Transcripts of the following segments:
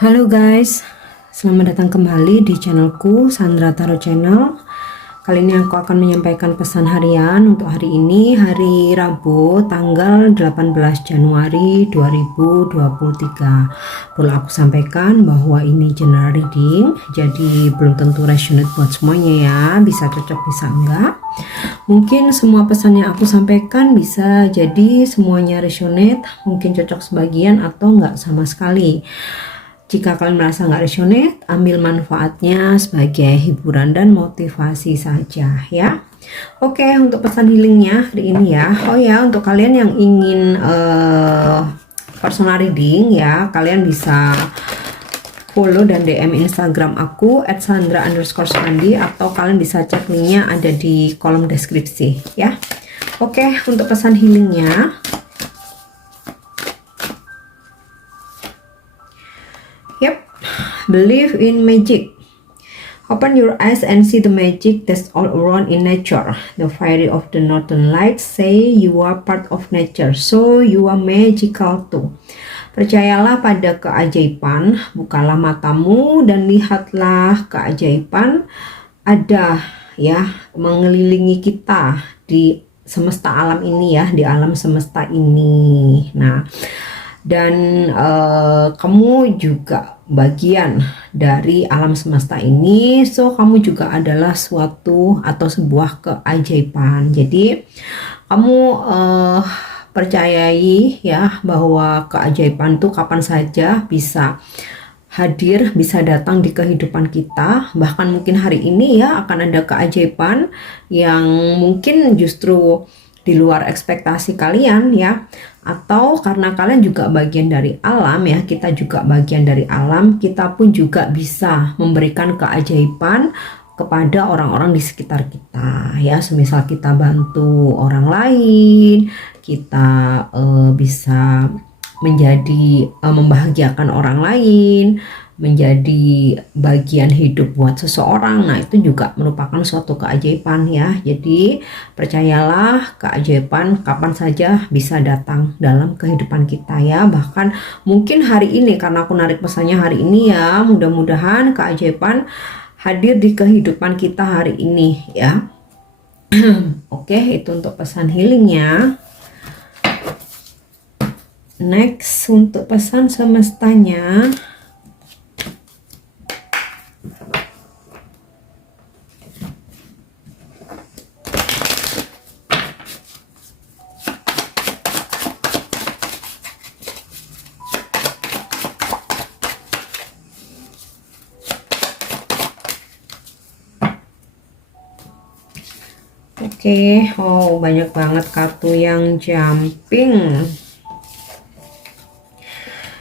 Halo guys, selamat datang kembali di channelku Sandra Tarot Channel. Kali ini aku akan menyampaikan pesan harian untuk hari ini, hari Rabu tanggal 18 Januari 2023. Perlu aku sampaikan bahwa ini general reading, jadi belum tentu resonate buat semuanya ya, bisa cocok bisa enggak. Mungkin semua pesan yang aku sampaikan bisa jadi semuanya resonate, mungkin cocok sebagian atau enggak sama sekali. Jika kalian merasa nggak resonate, ambil manfaatnya sebagai hiburan dan motivasi saja ya. Oke, untuk pesan healingnya hari ini ya. Oh ya, untuk kalian yang ingin personal reading ya, kalian bisa follow dan DM Instagram aku @sandra_sandi atau kalian bisa cek linknya ada di kolom deskripsi ya. Oke, untuk pesan healingnya. Yep, believe in magic. Open your eyes and see the magic that's all around in nature. The fairy of the northern lights say you are part of nature, so you are magical too. Percayalah pada keajaiban, bukalah matamu dan lihatlah keajaiban ada ya mengelilingi kita di semesta alam ini ya, di alam semesta ini. Nah, dan kamu juga bagian dari alam semesta ini, so kamu juga adalah suatu atau sebuah keajaiban. Jadi kamu percayai ya bahwa keajaiban itu kapan saja bisa hadir, bisa datang di kehidupan kita. Bahkan mungkin hari ini ya akan ada keajaiban yang mungkin justru di luar ekspektasi kalian ya, atau karena kalian juga bagian dari alam ya, kita juga bagian dari alam, kita pun juga bisa memberikan keajaiban kepada orang-orang di sekitar kita ya. Semisal kita bantu orang lain, kita bisa menjadi membahagiakan orang lain, menjadi bagian hidup buat seseorang. Nah, itu juga merupakan suatu keajaiban ya. Jadi percayalah, keajaiban kapan saja bisa datang dalam kehidupan kita ya. Bahkan mungkin hari ini, karena aku narik pesannya hari ini ya, mudah-mudahan keajaiban hadir di kehidupan kita hari ini ya. Oke, itu untuk pesan healingnya. Next, untuk pesan semestanya. Oke, oh banyak banget kartu yang jumping.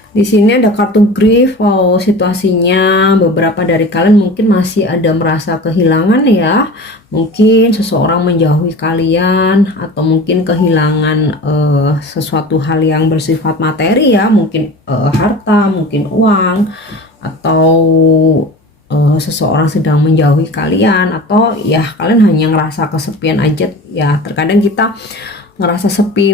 Di sini ada kartu grief. Oh, situasinya beberapa dari kalian mungkin masih ada merasa kehilangan ya. Mungkin seseorang menjauhi kalian, atau mungkin kehilangan sesuatu hal yang bersifat materi ya, mungkin harta, mungkin uang, atau seseorang sedang menjauhi kalian, atau ya kalian hanya ngerasa kesepian aja ya. Terkadang kita ngerasa sepi,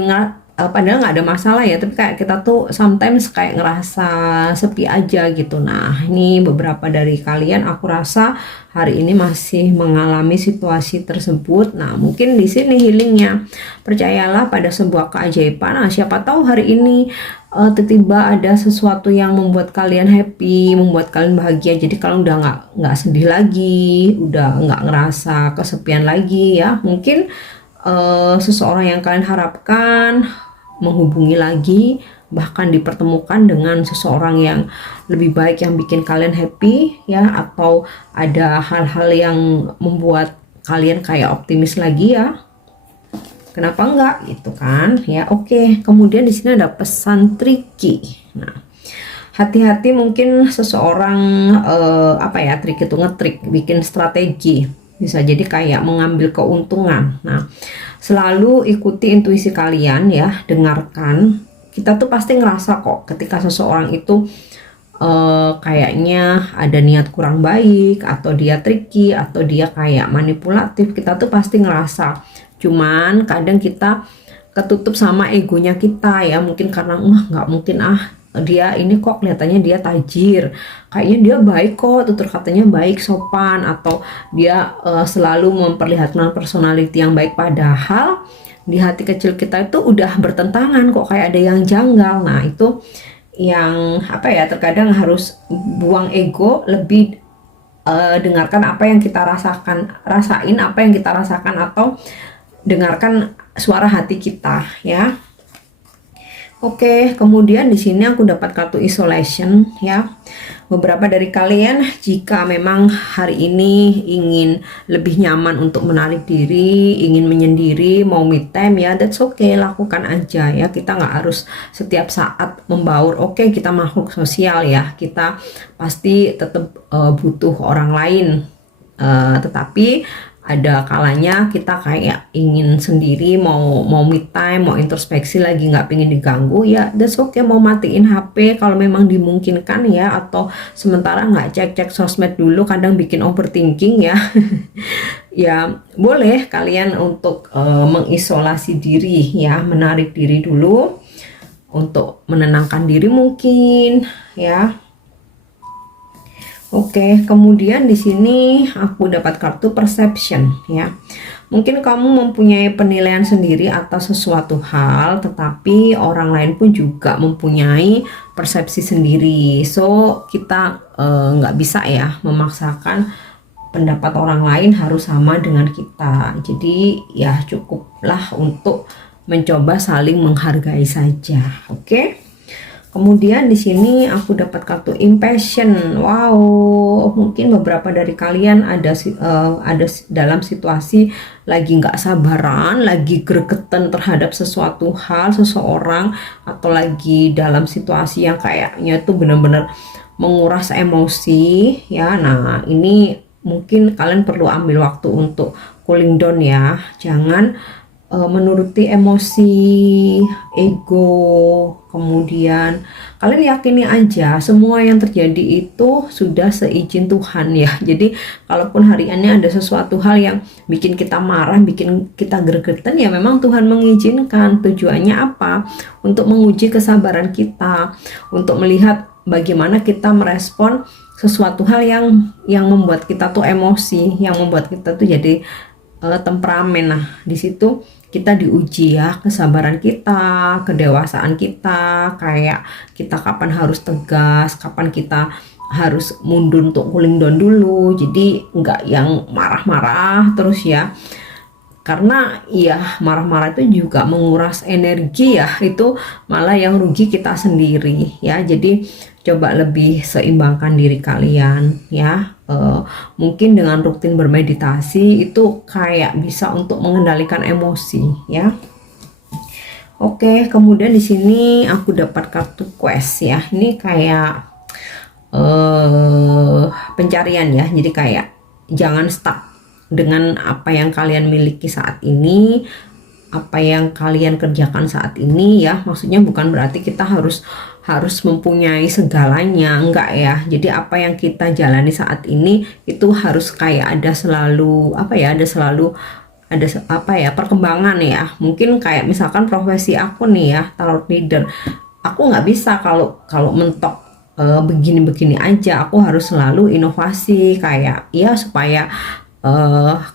padahal nggak ada masalah ya, tapi kayak kita tuh sometimes kayak ngerasa sepi aja gitu. Nah, ini beberapa dari kalian aku rasa hari ini masih mengalami situasi tersebut. Nah, mungkin di sini healingnya, percayalah pada sebuah keajaiban. Nah, siapa tahu hari ini tiba-tiba ada sesuatu yang membuat kalian happy, membuat kalian bahagia. Jadi kalau udah nggak sedih lagi, udah nggak ngerasa kesepian lagi ya, mungkin seseorang yang kalian harapkan menghubungi lagi, bahkan dipertemukan dengan seseorang yang lebih baik yang bikin kalian happy ya, atau ada hal-hal yang membuat kalian kayak optimis lagi ya. Kenapa enggak gitu kan ya. Oke, kemudian di sini ada pesan tricky. Nah, hati-hati, mungkin seseorang trik itu ngetrik, bikin strategi, bisa jadi kayak mengambil keuntungan. Nah, selalu ikuti intuisi kalian ya, dengarkan. Kita tuh pasti ngerasa kok ketika seseorang itu kayaknya ada niat kurang baik, atau dia tricky, atau dia kayak manipulatif. Kita tuh pasti ngerasa. Cuman kadang kita ketutup sama egonya kita ya, mungkin karena nggak mungkin dia ini kok kelihatannya dia tajir, kayaknya dia baik kok, tutur katanya baik, sopan, atau dia selalu memperlihatkan personality yang baik, padahal di hati kecil kita itu udah bertentangan kok, kayak ada yang janggal. Nah itu yang apa ya, terkadang harus buang ego, lebih dengarkan apa yang kita rasain apa yang kita rasakan, atau dengarkan suara hati kita ya. Oke, kemudian di sini aku dapat kartu isolation ya. Beberapa dari kalian jika memang hari ini ingin lebih nyaman untuk menarik diri, ingin menyendiri, mau me time ya, that's okay, lakukan aja ya. Kita nggak harus setiap saat membaur. Oke, kita makhluk sosial ya, kita pasti tetap butuh orang lain. Tetapi ada kalanya kita kayak ingin sendiri, mau me time, mau introspeksi, lagi nggak pengen diganggu ya, that's okay, mau matiin HP kalau memang dimungkinkan ya, atau sementara nggak cek sosmed dulu, kadang bikin overthinking ya. Ya boleh kalian untuk mengisolasi diri ya, menarik diri dulu untuk menenangkan diri mungkin ya. Oke, kemudian di sini aku dapat kartu perception ya. Mungkin kamu mempunyai penilaian sendiri atas sesuatu hal, tetapi orang lain pun juga mempunyai persepsi sendiri. So kita nggak bisa ya memaksakan pendapat orang lain harus sama dengan kita. Jadi ya cukuplah untuk mencoba saling menghargai saja. Oke. Kemudian di sini aku dapat kartu impatient. Wow, mungkin beberapa dari kalian ada dalam situasi lagi nggak sabaran, lagi gregetan terhadap sesuatu hal, seseorang, atau lagi dalam situasi yang kayaknya tuh benar-benar menguras emosi ya. Nah, ini mungkin kalian perlu ambil waktu untuk cooling down ya. Jangan menuruti emosi, ego. Kemudian kalian yakini aja semua yang terjadi itu sudah seizin Tuhan ya. Jadi kalaupun hari ini ada sesuatu hal yang bikin kita marah, bikin kita gregetan, ya memang Tuhan mengizinkan. Tujuannya apa? Untuk menguji kesabaran kita, untuk melihat bagaimana kita merespon sesuatu hal yang membuat kita tuh emosi, yang membuat kita tuh jadi temperamen. Nah di situ kita diuji ya, kesabaran kita, kedewasaan kita, kayak kita kapan harus tegas, kapan kita harus mundur untuk cooling down dulu. Jadi nggak yang marah-marah terus ya, karena ya marah-marah itu juga menguras energi ya, itu malah yang rugi kita sendiri ya. Jadi coba lebih seimbangkan diri kalian ya. Mungkin dengan rutin bermeditasi itu kayak bisa untuk mengendalikan emosi ya. Oke, kemudian di sini aku dapat kartu quest ya. Ini kayak pencarian ya. Jadi kayak jangan stuck dengan apa yang kalian miliki saat ini, apa yang kalian kerjakan saat ini ya. Maksudnya bukan berarti kita harus mempunyai segalanya, enggak ya. Jadi apa yang kita jalani saat ini itu harus kayak ada selalu apa ya, perkembangan ya. Mungkin kayak misalkan profesi aku nih ya, tarot reader, aku nggak bisa kalau mentok begini-begini aja. Aku harus selalu inovasi kayak ya, supaya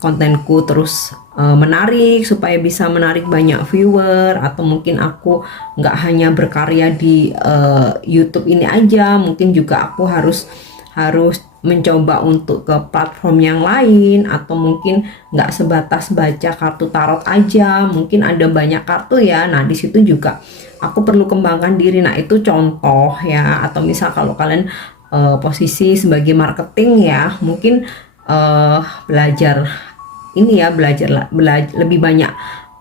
kontenku terus menarik, supaya bisa menarik banyak viewer, atau mungkin aku nggak hanya berkarya di YouTube ini aja, mungkin juga aku harus mencoba untuk ke platform yang lain, atau mungkin nggak sebatas baca kartu tarot aja, mungkin ada banyak kartu ya. Nah di situ juga aku perlu kembangkan diri. Nah itu contoh ya. Atau misal kalau kalian posisi sebagai marketing ya, mungkin belajar ini ya, belajar lebih banyak,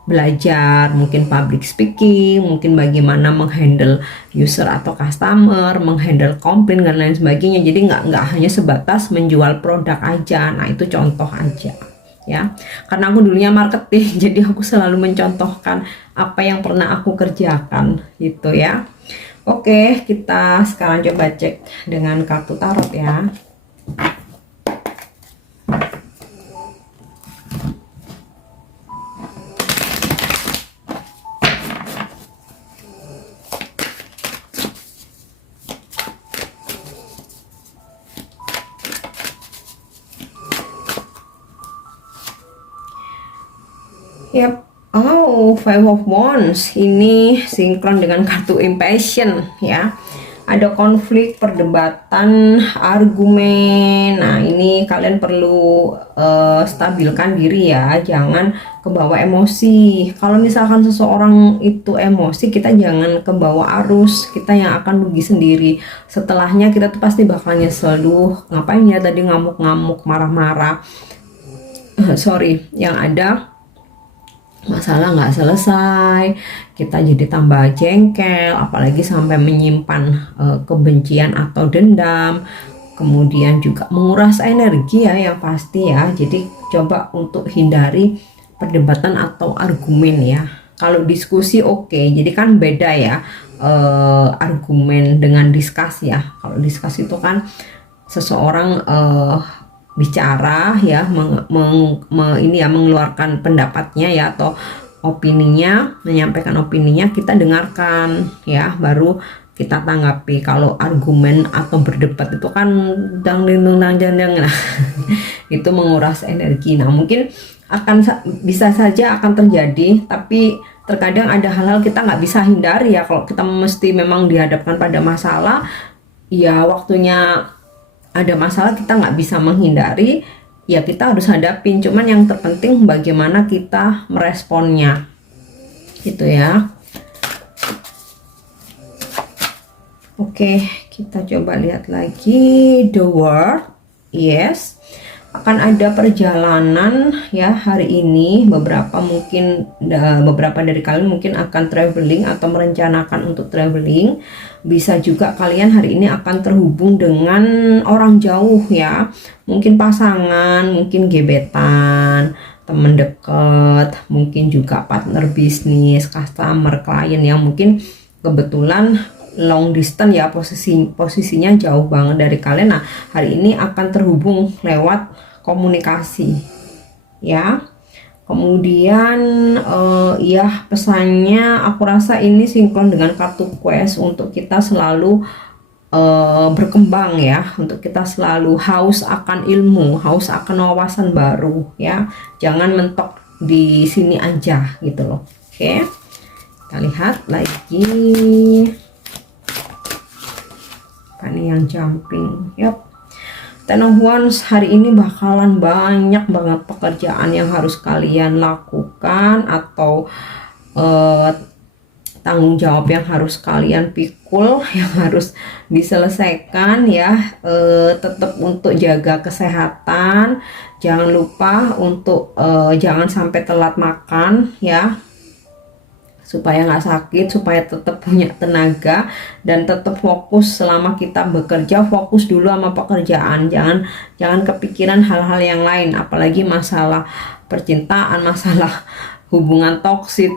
belajar mungkin public speaking, mungkin bagaimana menghandle user atau customer, menghandle komplain dan lain sebagainya. Jadi nggak hanya sebatas menjual produk aja. Nah itu contoh aja ya, karena aku dulunya marketing jadi aku selalu mencontohkan apa yang pernah aku kerjakan gitu ya. Oke, kita sekarang coba cek dengan kartu tarot ya. Yap. Oh, Five of Wands ini sinkron dengan kartu Impatient ya. Ada konflik, perdebatan, argumen. Nah, ini kalian perlu stabilkan diri ya, jangan kebawa emosi. Kalau misalkan seseorang itu emosi, kita jangan kebawa arus, kita yang akan rugi sendiri. Setelahnya kita tuh pasti bakal nyesel, duh ngapain ya tadi ngamuk-ngamuk, marah-marah. Sorry, yang ada masalah nggak selesai, kita jadi tambah jengkel, apalagi sampai menyimpan kebencian atau dendam, kemudian juga menguras energi ya yang pasti ya. Jadi coba untuk hindari perdebatan atau argumen ya. Kalau diskusi oke, jadi kan beda ya argumen dengan diskusi ya. Kalau diskusi itu kan seseorang bicara ya, mengeluarkan pendapatnya ya atau opininya, menyampaikan opininya, kita dengarkan ya, baru kita tanggapi. Kalau argumen atau berdebat itu kan nah, itu menguras energi. Nah, mungkin bisa saja akan terjadi, tapi terkadang ada hal-hal kita nggak bisa hindari ya. Kalau kita mesti memang dihadapkan pada masalah, ya waktunya ada masalah kita nggak bisa menghindari, ya kita harus hadapin. Cuman yang terpenting bagaimana kita meresponnya gitu ya. Oke, kita coba lihat lagi The World. Yes, akan ada perjalanan ya hari ini. Beberapa dari kalian mungkin akan traveling atau merencanakan untuk traveling. Bisa juga kalian hari ini akan terhubung dengan orang jauh ya, mungkin pasangan, mungkin gebetan, teman dekat, mungkin juga partner bisnis, customer, klien yang mungkin kebetulan long distance ya, posisinya jauh banget dari kalian. Nah, hari ini akan terhubung lewat komunikasi ya. Kemudian ya pesannya aku rasa ini sinkron dengan kartu quest untuk kita selalu berkembang ya, untuk kita selalu haus akan ilmu, haus akan wawasan baru ya. Jangan mentok di sini aja gitu loh. Oke, kita lihat lagi. Ini yang jumping. Yap. Ten of Wands hari ini bakalan banyak banget pekerjaan yang harus kalian lakukan atau tanggung jawab yang harus kalian pikul, yang harus diselesaikan ya. Tetap untuk jaga kesehatan, jangan lupa untuk jangan sampai telat makan ya, supaya nggak sakit, supaya tetap punya tenaga dan tetap fokus selama kita bekerja. Fokus dulu sama pekerjaan, jangan kepikiran hal-hal yang lain, apalagi masalah percintaan, masalah hubungan toksik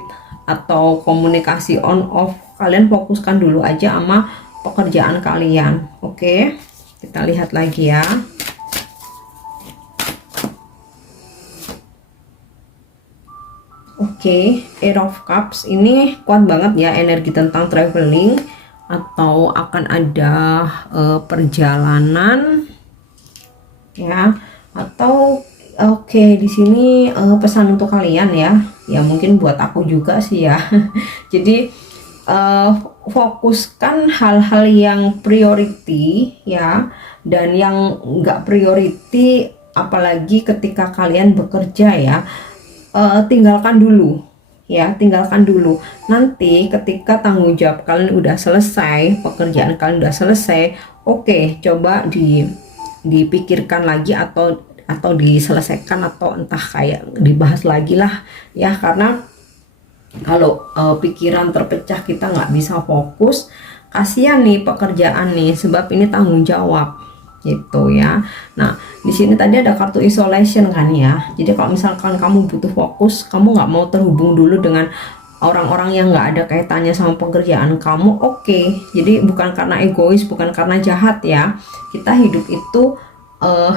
atau komunikasi on off. Kalian fokuskan dulu aja sama pekerjaan kalian. Oke, kita lihat lagi ya. Oke, Eight of Cups ini kuat banget ya, energi tentang traveling atau akan ada perjalanan ya, atau di sini pesan untuk kalian ya mungkin buat aku juga sih ya. Jadi fokuskan hal-hal yang priority ya, dan yang nggak priority, apalagi ketika kalian bekerja ya. Tinggalkan dulu ya, tinggalkan dulu. Nanti ketika tanggung jawab kalian udah selesai, pekerjaan kalian udah selesai, oke, coba dipikirkan lagi atau diselesaikan, atau entah kayak dibahas lagi lah ya. Karena kalau pikiran terpecah, kita nggak bisa fokus, kasihan nih pekerjaan nih, sebab ini tanggung jawab gitu ya. Nah, di sini tadi ada kartu isolation kan ya. Jadi kalau misalkan kamu butuh fokus, kamu nggak mau terhubung dulu dengan orang-orang yang nggak ada kaitannya sama pekerjaan kamu, oke. Jadi bukan karena egois, bukan karena jahat ya. Kita hidup itu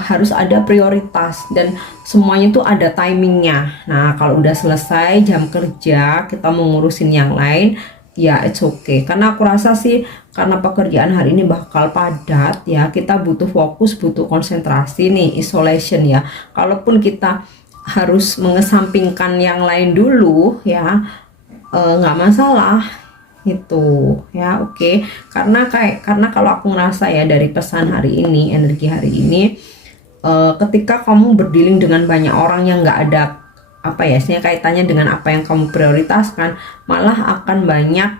harus ada prioritas dan semuanya itu ada timingnya. Nah, kalau udah selesai jam kerja, kita mau ngurusin yang lain, ya it's okay. Karena aku rasa sih, karena pekerjaan hari ini bakal padat ya, kita butuh fokus, butuh konsentrasi nih, isolation ya. Kalaupun kita harus mengesampingkan yang lain dulu ya, nggak masalah itu ya. Oke. Karena kalau aku ngerasa ya dari pesan hari ini, energi hari ini, ketika kamu berdealing dengan banyak orang yang nggak ada apa ya, kaitannya dengan apa yang kamu prioritaskan, malah akan banyak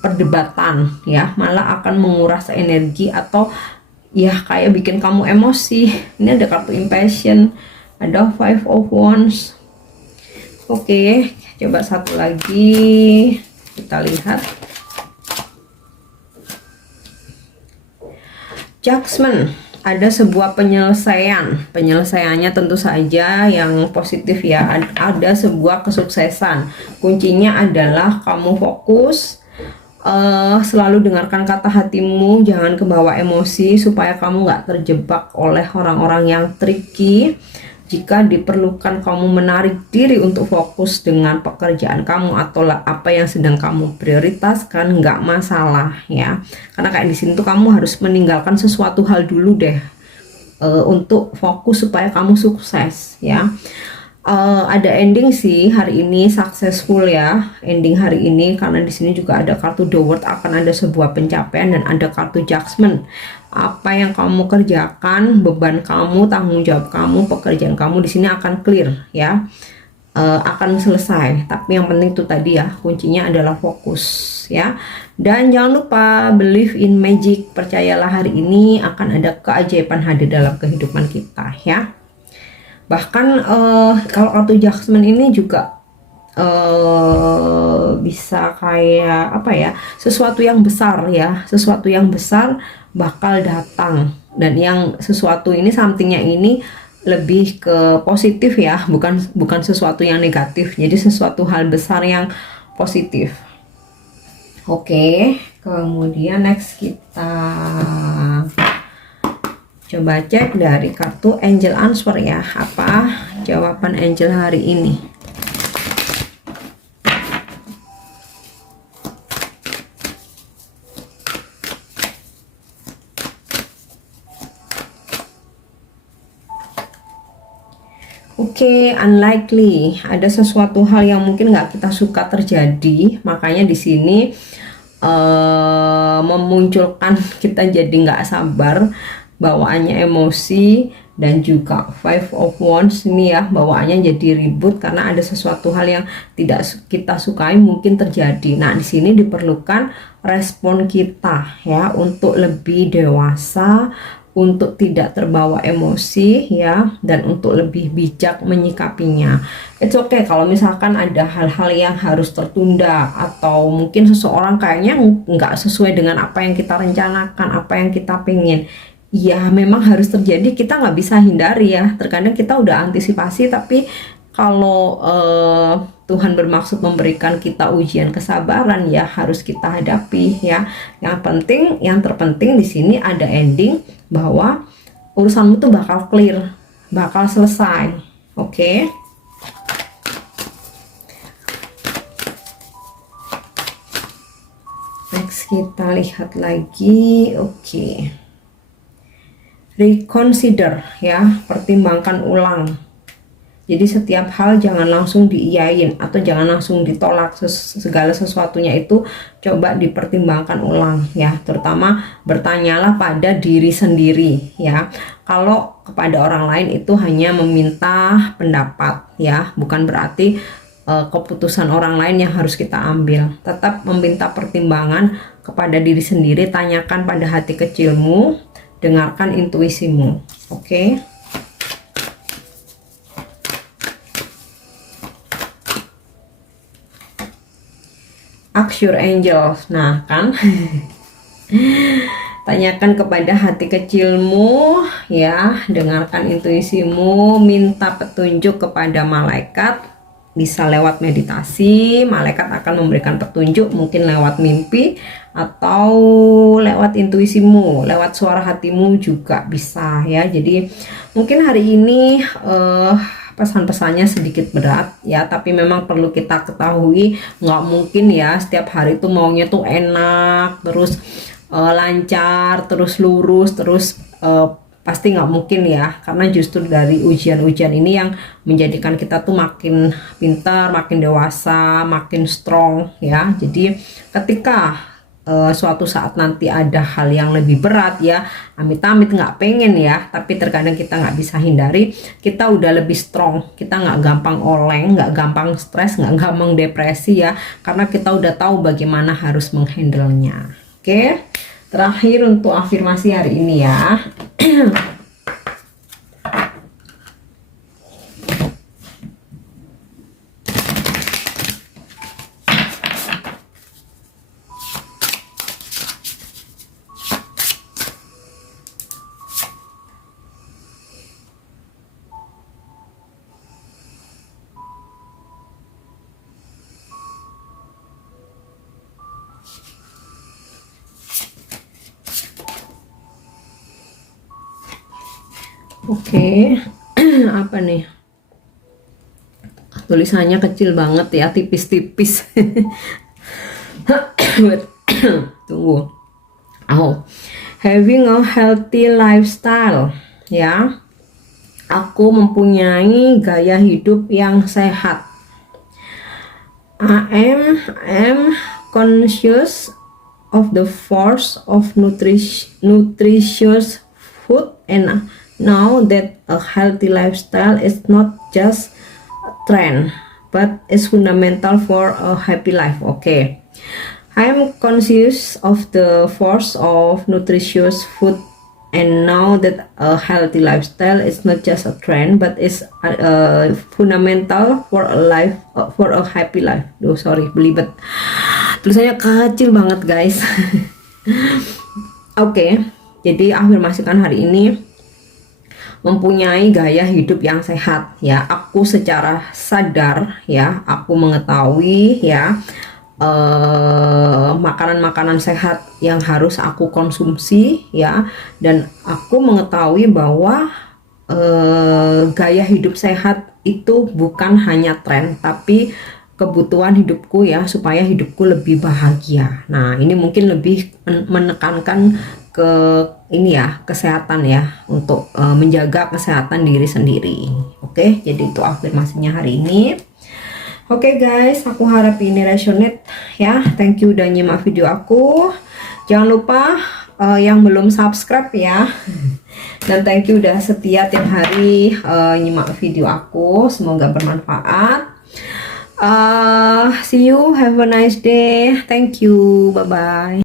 perdebatan ya, malah akan menguras energi atau ya kayak bikin kamu emosi. Ini ada kartu impatient, ada five of wands. Oke, coba satu lagi kita lihat. Judgment, ada sebuah penyelesaiannya tentu saja yang positif ya, ada sebuah kesuksesan. Kuncinya adalah kamu fokus, selalu dengarkan kata hatimu, jangan kebawa emosi supaya kamu nggak terjebak oleh orang-orang yang tricky. Jika diperlukan kamu menarik diri untuk fokus dengan pekerjaan kamu atau apa yang sedang kamu prioritaskan, nggak masalah ya. Karena kayak di sini tuh kamu harus meninggalkan sesuatu hal dulu deh, untuk fokus supaya kamu sukses ya. Ada ending sih hari ini, successful ya ending hari ini, karena di sini juga ada kartu The World, akan ada sebuah pencapaian, dan ada kartu Judgment. Apa yang kamu kerjakan, beban kamu, tanggung jawab kamu, pekerjaan kamu di sini akan clear ya, akan selesai. Tapi yang penting itu tadi ya, kuncinya adalah fokus ya. Dan jangan lupa believe in magic, percayalah hari ini akan ada keajaiban hadir dalam kehidupan kita ya. Bahkan kalau kartu Judgment ini juga bisa kayak apa ya, sesuatu yang besar ya, sesuatu yang besar bakal datang, dan yang sesuatu ini, somethingnya ini lebih ke positif ya, bukan sesuatu yang negatif, jadi sesuatu hal besar yang positif. Oke, kemudian next kita coba cek dari kartu Angel Answer ya, apa jawaban Angel hari ini. Oke, unlikely, ada sesuatu hal yang mungkin nggak kita suka terjadi, makanya di sini memunculkan kita jadi nggak sabar, bawaannya emosi, dan juga five of wands ini ya, bawaannya jadi ribut karena ada sesuatu hal yang tidak kita sukai mungkin terjadi. Nah, di sini diperlukan respon kita ya, untuk lebih dewasa, untuk tidak terbawa emosi ya, dan untuk lebih bijak menyikapinya. It's okay kalau misalkan ada hal-hal yang harus tertunda, atau mungkin seseorang kayaknya nggak sesuai dengan apa yang kita rencanakan, apa yang kita pengen. Ya memang harus terjadi, kita nggak bisa hindari ya. Terkadang kita udah antisipasi, tapi kalau Tuhan bermaksud memberikan kita ujian kesabaran, ya harus kita hadapi ya. Yang terpenting di sini ada ending bahwa urusanmu tuh bakal clear, bakal selesai. Oke. Next kita lihat lagi. Oke. Reconsider ya, pertimbangkan ulang. Jadi setiap hal jangan langsung diiyain atau jangan langsung ditolak, segala sesuatunya itu coba dipertimbangkan ulang ya. Terutama bertanyalah pada diri sendiri ya. Kalau kepada orang lain itu hanya meminta pendapat ya, bukan berarti keputusan orang lain yang harus kita ambil. Tetap meminta pertimbangan kepada diri sendiri, tanyakan pada hati kecilmu, dengarkan intuisimu. Oke. Ask your angels. Nah kan tanyakan kepada hati kecilmu ya, dengarkan intuisimu, minta petunjuk kepada malaikat. Bisa lewat meditasi, malaikat akan memberikan petunjuk, mungkin lewat mimpi atau lewat intuisimu, lewat suara hatimu juga bisa ya. Jadi mungkin hari ini pesan-pesannya sedikit berat ya, tapi memang perlu kita ketahui, nggak mungkin ya setiap hari tuh maunya tuh enak terus, lancar terus, lurus terus, pasti nggak mungkin ya, karena justru dari ujian-ujian ini yang menjadikan kita tuh makin pintar, makin dewasa, makin strong ya. Jadi ketika suatu saat nanti ada hal yang lebih berat ya, amit-amit nggak pengen ya, tapi terkadang kita nggak bisa hindari, kita udah lebih strong, kita nggak gampang oleng, nggak gampang stres, nggak gampang depresi ya, karena kita udah tahu bagaimana harus menghandle-nya. Oke, terakhir untuk afirmasi hari ini ya. Oke, apa nih? Tulisannya kecil banget ya, tipis-tipis. Tunggu. Oh, having a healthy lifestyle ya. Aku mempunyai gaya hidup yang sehat. I am conscious of the force of nutritious food, and now that a healthy lifestyle is not just a trend but is fundamental for a happy life. Okay, I am conscious of the force of nutritious food, and now that a healthy lifestyle is not just a trend but is fundamental for a life, for a happy life. Duh, sorry, belibet. Tulisannya kecil banget guys. Oke, jadi afirmasikan hari ini, mempunyai gaya hidup yang sehat ya. Aku secara sadar ya, aku mengetahui ya makanan-makanan sehat yang harus aku konsumsi ya, dan aku mengetahui bahwa gaya hidup sehat itu bukan hanya tren tapi kebutuhan hidupku ya, supaya hidupku lebih bahagia. Nah, ini mungkin lebih menekankan ke ini ya, kesehatan ya, untuk menjaga kesehatan diri sendiri. Oke, jadi itu afirmasinya hari ini. Oke guys, aku harap ini resonate ya. Thank you udah nyimak video aku. Jangan lupa yang belum subscribe ya. Dan thank you udah setia tiap hari nyimak video aku. Semoga bermanfaat. See you, have a nice day. Thank you, bye bye.